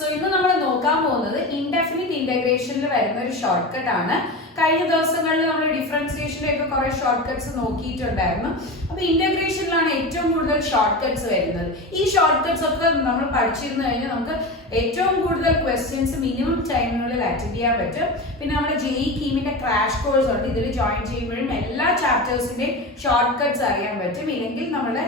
So ഇന്ന് നമ്മൾ നോക്കാൻ പോകുന്നത് ഇൻഡെഫിനിറ്റ് ഇന്റഗ്രേഷനിൽ വരുന്ന ഒരു ഷോർട്ട് കട്ട് ആണ്. കഴിഞ്ഞ ദിവസങ്ങളിൽ നമ്മൾ ഡിഫറൻസിയേഷനിലൊക്കെ കുറെ ഷോർട്ട് കട്ട്സ് നോക്കിയിട്ടുണ്ടായിരുന്നു. അപ്പൊ ഇന്റഗ്രേഷനിലാണ് ഏറ്റവും കൂടുതൽ ഷോർട്ട് കട്ട്സ് വരുന്നത്. ഈ ഷോർട്ട് കട്ട്സ് ഒക്കെ നമ്മൾ പഠിച്ചിരുന്നു കഴിഞ്ഞാൽ നമുക്ക് ഏറ്റവും കൂടുതൽ ക്വസ്റ്റ്യൻസ് മിനിമം ടൈമിനുള്ളിൽ അറ്റൻഡ് ചെയ്യാൻ പറ്റും. പിന്നെ നമ്മുടെ JEE കീമിന്റെ ക്രാഷ് കോഴ്സ് ഉണ്ട്. ഇതിൽ ജോയിൻ ചെയ്യുമ്പോഴും എല്ലാ ചാപ്റ്റേഴ്സിന്റെയും ഷോർട്ട് കട്ട്സ് അറിയാൻ പറ്റും. ഇല്ലെങ്കിൽ നമ്മുടെ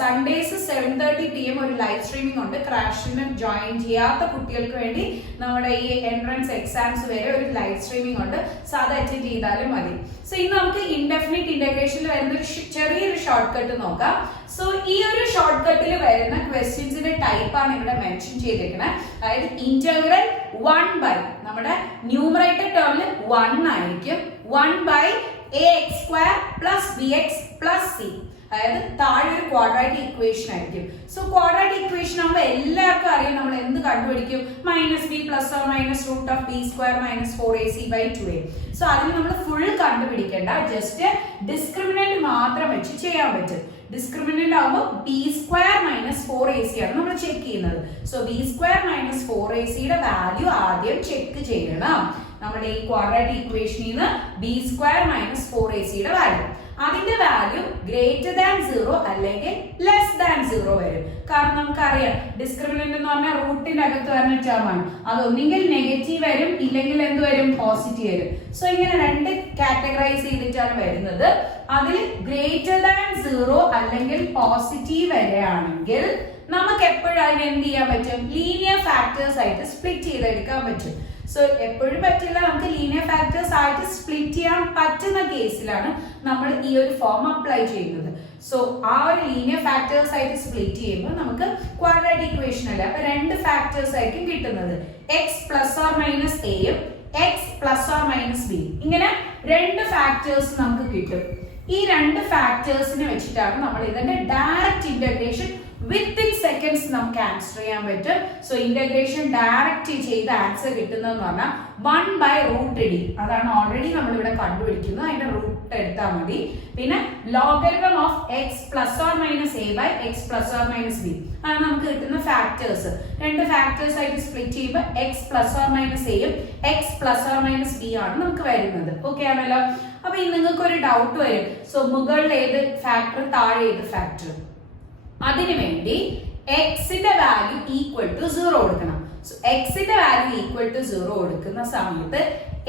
സൺഡേസ് 7:30 PM ഒരു ലൈവ് സ്ട്രീമിംഗ് ഉണ്ട്. ക്രാഷിന് ജോയിൻ ചെയ്യാത്ത കുട്ടികൾക്ക് വേണ്ടി നമ്മുടെ ഈ എൻട്രൻസ് എക്സാംസ് വരെ ഒരു ലൈവ് സ്ട്രീമിംഗ് ഉണ്ട്. സോ അത് അറ്റൻഡ് ചെയ്താലും മതി. സോ ഇന്ന് നമുക്ക് ഇൻഡെഫിനിറ്റ് ഇന്റഗ്രേഷനിൽ വരുന്ന ഒരു ചെറിയൊരു ഷോർട്ട് കട്ട് നോക്കാം. സോ ഈ ഒരു ഷോർട്ട് കട്ടിൽ വരുന്ന ക്വസ്റ്റ്യൻസിന്റെ ടൈപ്പ് ആണ് ഇവിടെ മെൻഷൻ ചെയ്തിരിക്കുന്നത്. അതായത് ഇന്റഗ്രൽ 1 നമ്മുടെ ന്യൂമറേറ്റർ ടേമിൽ 1 ആയിരിക്കും. 1/ax² + bx + c. അതായത് താഴെ ഒരു ക്വാഡ്രാറ്റിക് ഇക്വേഷൻ ആയിരിക്കും. സോ ക്വാഡ്രാറ്റിക് ഇക്വേഷൻ ആകുമ്പോൾ എല്ലാവർക്കും അറിയാം നമ്മൾ എന്ത് കണ്ടുപിടിക്കും, -b ± √b² - 4ac/2a. സോ അതിന് നമ്മൾ ഫുൾ കണ്ടുപിടിക്കേണ്ട, ജസ്റ്റ് ഡിസ്ക്രിമിനന്റ് മാത്രം വെച്ച് ചെയ്യാൻ പറ്റും. ഡിസ്ക്രിമിനന്റ് ആകുമ്പോൾ b² - 4ac ആണ് നമ്മൾ ചെക്ക് ചെയ്യുന്നത്. സോ b² - 4ac വാല്യൂ ആദ്യം ചെക്ക് ചെയ്യണം. നമ്മുടെ ഈ ക്വാഡ്രാറ്റിക് ഇക്വേഷനിൽ നിന്ന് b² - 4ac വാല്യൂ, അതിന്റെ വാല്യൂ >0 അല്ലെങ്കിൽ <0 വരും. കാരണം നമുക്കറിയാം ഡിസ്ക്രിമിനന്റ് എന്ന് പറഞ്ഞാൽ റൂട്ടിന്റെ അകത്ത് വരുന്ന ടേം ആണ്. അത് ഒന്നെങ്കിൽ നെഗറ്റീവ് വരും, ഇല്ലെങ്കിൽ എന്ത് വരും, പോസിറ്റീവ് വരും. സോ ഇങ്ങനെ രണ്ട് കാറ്റഗറൈസ് ചെയ്തിട്ടാണ് വരുന്നത്. അതിൽ >0 അല്ലെങ്കിൽ പോസിറ്റീവ് വരെയാണെങ്കിൽ നമുക്ക് എപ്പോഴും അതിന് എന്ത് ചെയ്യാൻ പറ്റും, ലീനിയർ ഫാക്ടേഴ്സ് ആയിട്ട് സ്പ്ലിറ്റ് ചെയ്തെടുക്കാൻ പറ്റും. സോ എപ്പോഴും പറ്റില്ല, നമുക്ക് ലീനിയർ ഫാക്ടേഴ്സ് ആയിട്ട് സ്പ്ലിറ്റ് ചെയ്യാൻ പറ്റുന്ന കേസിലാണ് നമ്മൾ ഈ ഒരു ഫോം അപ്ലൈ ചെയ്യുന്നത്. സോ ആ ഒരു ലീനിയർ ഫാക്ടേഴ്സ് ആയിട്ട് സ്പ്ലിറ്റ് ചെയ്യുമ്പോൾ നമുക്ക് ക്വാഡ്രാറ്റിക് ഇക്വേഷൻ അല്ല, അപ്പൊ രണ്ട് ഫാക്ടേഴ്സ് ആയിരിക്കും കിട്ടുന്നത്. x ± a യും x ± b, ഇങ്ങനെ രണ്ട് ഫാക്ടേഴ്സ് നമുക്ക് കിട്ടും. ഈ രണ്ട് ഫാക്ടേഴ്സിനെ വെച്ചിട്ടാണ് നമ്മൾ ഇതിന്റെ ഡയറക്റ്റ് ഇന്റഗ്രേഷൻ വിത്തിൻ സെക്കൻഡ്സ് നമുക്ക് ആൻസർ ചെയ്യാൻ പറ്റും. സോ ഇന്റഗ്രേഷൻ ഡയറക്റ്റ് ചെയ്ത് ആൻസർ കിട്ടുന്നതെന്ന് പറഞ്ഞാൽ 1/√d, അതാണ് ഓൾറെഡി നമ്മൾ ഇവിടെ കണ്ടുപിടിക്കുന്നത്. അതിന്റെ റൂട്ട് എടുത്താൽ മതി. പിന്നെ logarithm of x ± a x ± b, അതാണ് നമുക്ക് കിട്ടുന്ന ഫാക്ടേഴ്സ്. രണ്ട് ഫാക്ടേഴ്സ് ആയിട്ട് സ്പ്ലിറ്റ് ചെയ്യുമ്പോൾ x ± a യും x ± b ആണ് നമുക്ക് വരുന്നത്. ഓക്കെ ആണല്ലോ. അപ്പൊ നിങ്ങൾക്ക് ഒരു ഡൗട്ട് വരും, സോ മുകളിൽ ഏത് ഫാക്ടർ, താഴെ ഏത് ഫാക്ടർ? അതിനുവേണ്ടി എക്സിന്റെ വാല്യൂ =0 കൊടുക്കണം. സോ എക്സിന്റെ വാല്യൂ =0 കൊടുക്കുന്ന സമയത്ത്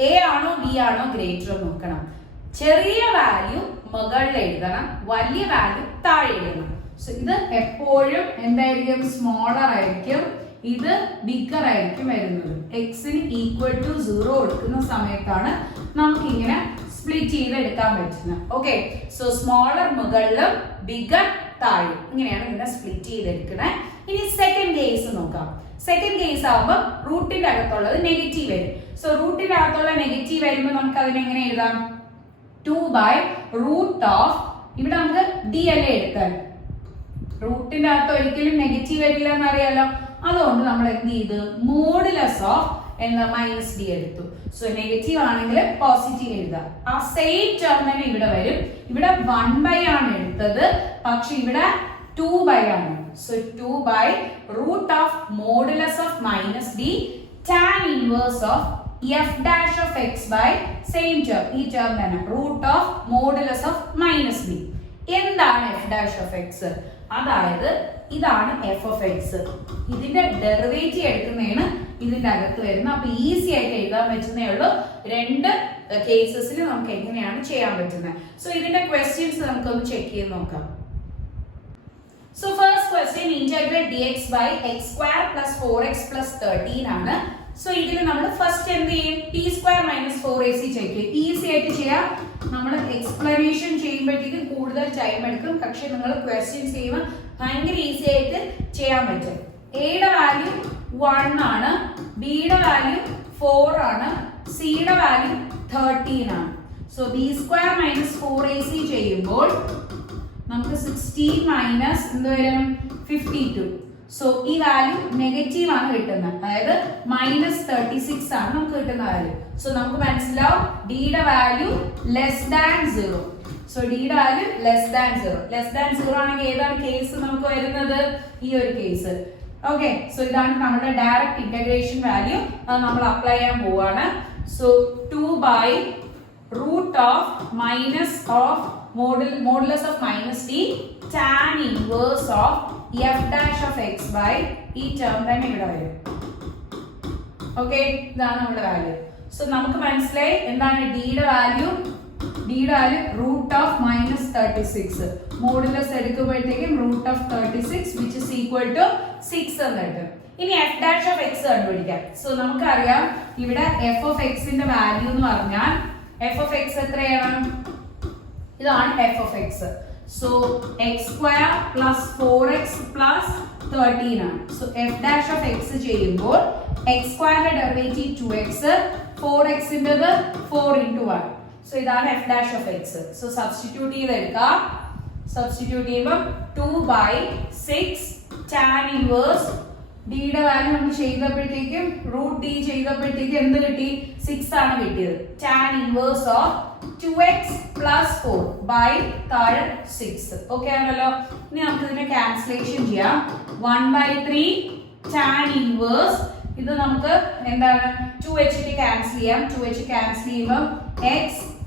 a ആണോ b ആണോ ഗ്രേറ്റർ നോക്കണം. ചെറിയ വാല്യൂ മുകളിൽ എഴുതണം, വലിയ വാല്യൂ താഴെ എഴുതണം. സോ ഇത് എപ്പോഴും എന്തായിരിക്കും, സ്മോളർ ആയിരിക്കും, ഇത് ബിഗർ ആയിരിക്കും വരുന്നത്. എക്സിന് =0 കൊടുക്കുന്ന സമയത്താണ് നമുക്ക് ഇങ്ങനെ സ്പ്ലിറ്റ് ചെയ്ത് എടുക്കാൻ പറ്റുന്നത്. ഓക്കെ, സോ സ്മോളർ മുകളിലും ബിഗർ താഴെ, ഇങ്ങനെയാണ് ഇതിനെ സ്പ്ലിറ്റ് ചെയ്തെടുക്കുന്നത്. ഇനി സെക്കൻഡ് കേസ് നോക്കാം. സെക്കൻഡ് കേസ് ആകുമ്പോൾ റൂട്ടിന്റെ അകത്തുള്ളത് നെഗറ്റീവ് വരും. സോ റൂട്ടിന്റെ അകത്തുള്ള നെഗറ്റീവ് വരുമ്പോൾ നമുക്ക് അതിനെ എങ്ങനെ എഴുതാം, 2/√, ഇവിടെ നമുക്ക് d അല്ലേ എടുക്കാൻ, റൂട്ടിന്റെ അകത്ത് ഒരിക്കലും നെഗറ്റീവ് വരില്ല എന്നറിയാലോ. അതുകൊണ്ട് നമ്മൾ എന്ത് ചെയ്ത് മോഡുലസ് ഓഫ് -d എടുത്തു. സോ നെഗറ്റീവ് ആണെങ്കിൽ പോസിറ്റീവ് എഴുതാം. ആ സെയിം ടേം തന്നെ ഇവിടെ വരും. ഇവിടെ 1/, ആണ് എടുത്തത്, പക്ഷെ ഇവിടെ 2/, ആണ്. So 2/√, modulus of -d tan inverse of f' same term, ഈ ടേം തന്നെ, √മോഡുലസ് ഓഫ് -d. എന്താണ് f'? അതായത് ഇതാണ് f(x). ഇതിന്റെ ഡെറിവേറ്റീവ് എടുക്കുന്നതാണ് ഇതിന്റെ അകത്ത് വരുന്നത്. അപ്പൊ ഈസി ആയിട്ട് എഴുതാൻ പറ്റുന്നേ ഉള്ളൂ. രണ്ട് കേസസിൽ നമുക്ക് എങ്ങനെയാണ് ചെയ്യാൻ പറ്റുന്നത്. സോ ഇതിന്റെ ക്വസ്റ്റ്യൻസ് നമുക്കൊന്ന് ചെക്ക് ചെയ്ത് നോക്കാം. So first question integral dx/x² + 4x + 13 ആണ്. സോ ഇതിൽ നമ്മൾ ഫസ്റ്റ് എന്ത് ചെയ്യും, t² - 4ac ചെക്ക് ചെയ്യും. ഈസി ആയിട്ട് ചെയ്യാം. നമ്മൾ എക്സ്പ്ലനേഷൻ ചെയ്യുമ്പോഴത്തേക്കും കൂടുതൽ ടൈം എടുക്കും, പക്ഷെ നിങ്ങൾ ക്വസ്റ്റ്യൻസ് ചെയ്യുമ്പോൾ ഭയങ്കര ഈസി ആയിട്ട് ചെയ്യാൻ പറ്റും. എയുടെ വാല്യൂ 1 ആണ്, ബിയുടെ വാല്യൂ 4 ആണ്, സിയുടെ വാല്യൂ 13 ആണ്. സോ b² - 4ac ചെയ്യുമ്പോൾ നമുക്ക് 16 - എന്ത് വരും, 52. സോ ഈ വാല്യൂ നെഗറ്റീവ് ആണ് കിട്ടുന്നത്, അതായത് -36 ആണ് നമുക്ക് കിട്ടുന്ന വാല്യൂ. സോ നമുക്ക് മനസ്സിലാവും ഡിയുടെ വാല്യൂ <0. സോ ഡിയുടെ വാല്യൂ <0 ആണെങ്കിൽ ഏതാണ് കേസ് നമുക്ക് വരുന്നത്, ഈ ഒരു കേസ്. ഓക്കെ, സോ ഇതാണ് നമ്മുടെ ഡയറക്റ്റ് ഇന്റഗ്രേഷൻ വാല്യൂ. അത് നമ്മൾ അപ്ലൈ ചെയ്യാൻ പോവാണ്. So 2/√of modulus of minus t tan inverse of f dash of x by ഈ ടേം തന്നെ ഇവിടെ വരും. ഓക്കെ, ഇതാണ് നമ്മുടെ വാല്യൂ. സോ നമുക്ക് മനസ്സിലായി എന്താണ് ഡിയുടെ വാല്യൂ. ഡിയുടെ വാല്യൂ √36. മോഡുലസ് എടുക്കുമ്പോഴത്തേക്കും √36 which is equal to 6 എന്ന് കിട്ടും. ഇനി എഫ് ഡാഷ് ഓഫ് എക്സ് കണ്ടുപിടിക്കാം. സോ നമുക്കറിയാം ഇവിടെ എഫ് ഓഫ് എക്സിന്റെ വാല്യൂ എന്ന് പറഞ്ഞാൽ എഫ് ഓഫ് എക്സ് എത്രയാണ്? ഇതാണ് f of x. So x² plus 4x plus 13 ആണ്. So f dash of x ചെയ്യുമ്പോൾ x² ഡെറിവേറ്റീവ് 2x, 4x ൻ്റെത് 4 into 1. സോ ഇതാണ് f dash of x. So substitute ചെയ്തെടുക്കാം. സബ്സ്റ്റിറ്റ്യൂട്ട് ചെയ്യുമ്പോൾ 2/6 tan inverse ഡിയുടെ value നമ്മൾ ചെയ്തപ്പോഴത്തേക്കും √d ചെയ്തപ്പോഴത്തേക്കും എന്ത് കിട്ടി? 6 ആണ് കിട്ടിയത്. tan inverse of 2x plus 4 by താഴെ 6. ഓക്കെ ആണല്ലോ. ഇനി നമുക്ക് ഇതിനെ ക്യാൻസലേഷൻ ചെയ്യാം. 1/3 tan inverse ഇത് നമുക്ക് എന്താണ് 2h ക്യാൻസൽ ചെയ്യാം. 2h ക്യാൻസൽ ചെയ്യുമ്പോൾ x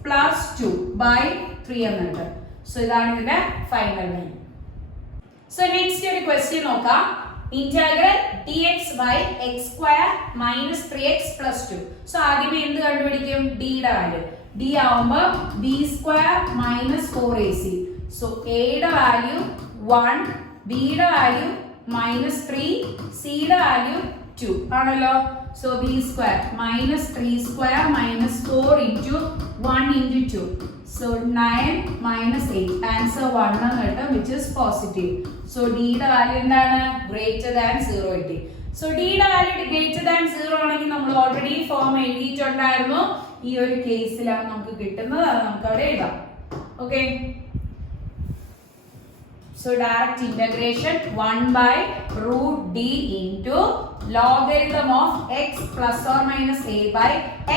plus 2 by 3 എന്നുണ്ട്. സോ ഇതാണ് ഇതിന്റെ ഫൈനൽ വാല്യൂ. സോ നെക്സ്റ്റ് ഒരു ക്വസ്റ്റ്യൻ നോക്കാം. Integral dx by x² minus 3x plus 2. So ആദ്യമേ എന്ത് കണ്ടുപിടിക്കും? ഡിയുടെ വാല്യൂ. d ആവുമ്പോൾ b² minus 4ac. സോ എയുടെ വാല്യൂ 1, ബിയുടെ വാല്യൂ -3, സിയുടെ വാല്യൂ 2 ആണല്ലോ. So b² minus 3² minus 4 into 1 into 2. So 9 minus 8. Answer 1 എന്ന് കിട്ടും, which is positive. So d യുടെ വാല്യൂ എന്താണ്? Greater than 0 കിട്ടി. So d യുടെ വാല്യൂ greater than 0 ആണെങ്കിൽ നമ്മൾ ഓൾറെഡി ഫോം എഴുതിയിട്ടുണ്ടായിരുന്നു. ഈ ഒരു കേസിലാണ് നമുക്ക് കിട്ടുന്നത്. അത് നമുക്ക് അവിടെ എഴുതാം. Okay, so direct integration 1/√d into logarithm of x plus or minus a by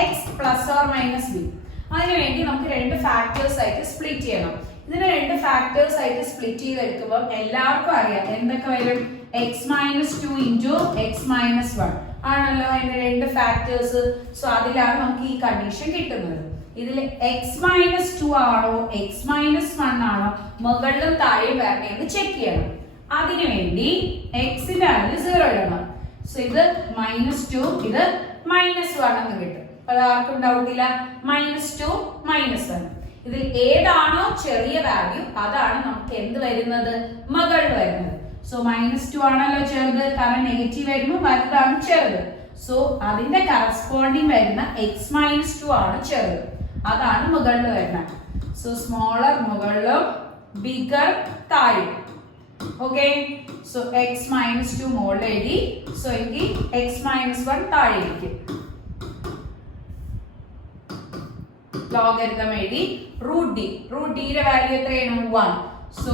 x plus or minus b. അതിനുവേണ്ടി നമുക്ക് രണ്ട് ഫാക്ടേഴ്സ് ആയിട്ട് സ്പ്ലിറ്റ് ചെയ്യണം. ഇതിനെ രണ്ട് ഫാക്ടേഴ്സ് ആയിട്ട് സ്പ്ലിറ്റ് ചെയ്തെടുക്കുമ്പോൾ എല്ലാവർക്കും അറിയാം എന്തൊക്കെ വരും? x-2 into x-1 ആണല്ലോ അതിന്റെ രണ്ട് ഫാക്ടേഴ്സ്. സോ അതിലാണ് നമുക്ക് ഈ കണ്ടീഷൻ കിട്ടുന്നത്. ഇതിൽ x-2 ആണോ x-1 ആണോ മുകളിലും താഴെയും വരണേന്ന് ചെക്ക് ചെയ്യണം. അതിനുവേണ്ടി എക്സിന്റെ വാല്യൂ 0 ഇടണം. സോ ഇത് -2, ഇത് -1 എന്ന് കിട്ടും. അപ്പൊ ആർക്കും ഡൗട്ട് ഇല്ല. -2 -1. ഇതിൽ ഏതാണോ ചെറിയ വാല്യൂ അതാണ് നമുക്ക് എന്ത് വരുന്നത്? മുകളിൽ വരുന്നത്. സോ -2 ആണല്ലോ ചെറുത്, കാരണം നെഗറ്റീവ് വരുമ്പോൾ വലുതാണ് ചെറുത്. സോ അതിന്റെ കറസ്പോണ്ടിങ് വരുന്ന x-2 ആണ് ചെറുത്, അതാണ് മുകളിൽ വരുന്നത്. സോ സ്മോളർ മുകളിലും ബിഗർ താഴെ. ഓക്കെ, സോ x-2 മുകളിൽ എഴുതി. സോ എങ്കിൽ x-1 താഴെ ഇരിക്കും. ലോഗരിതം എഴുതി. √d വാല്യൂ എത്രയാണ്? 1. സോ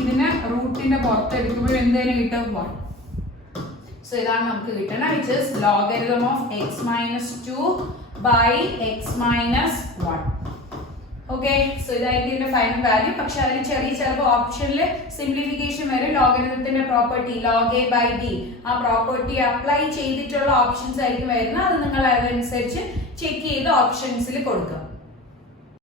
ഇതിനെ റൂട്ടിന്റെ പുറത്തെടുക്കുമ്പോൾ എന്തിനു കിട്ടും? 1. സോ ഇതാണ് നമുക്ക് കിട്ടുന്നത്, which is logarithm of x-2 by x-1. Okay, so ഇതായിട്ട് ഇതിന്റെ ഫൈനൽ വാല്യൂ. പക്ഷെ അതിൽ ചിലപ്പോൾ ഓപ്ഷനിൽ സിംപ്ലിഫിക്കേഷൻ വരും. ലോഗരിതത്തിന്റെ property log a by d, ആ പ്രോപ്പർട്ടി അപ്ലൈ ചെയ്തിട്ടുള്ള ഓപ്ഷൻസ് ആയിരിക്കും വരുന്നത്. അത് നിങ്ങൾ അതനുസരിച്ച് ചെക്ക് ചെയ്ത് ഓപ്ഷൻസിൽ കൊടുക്കുക.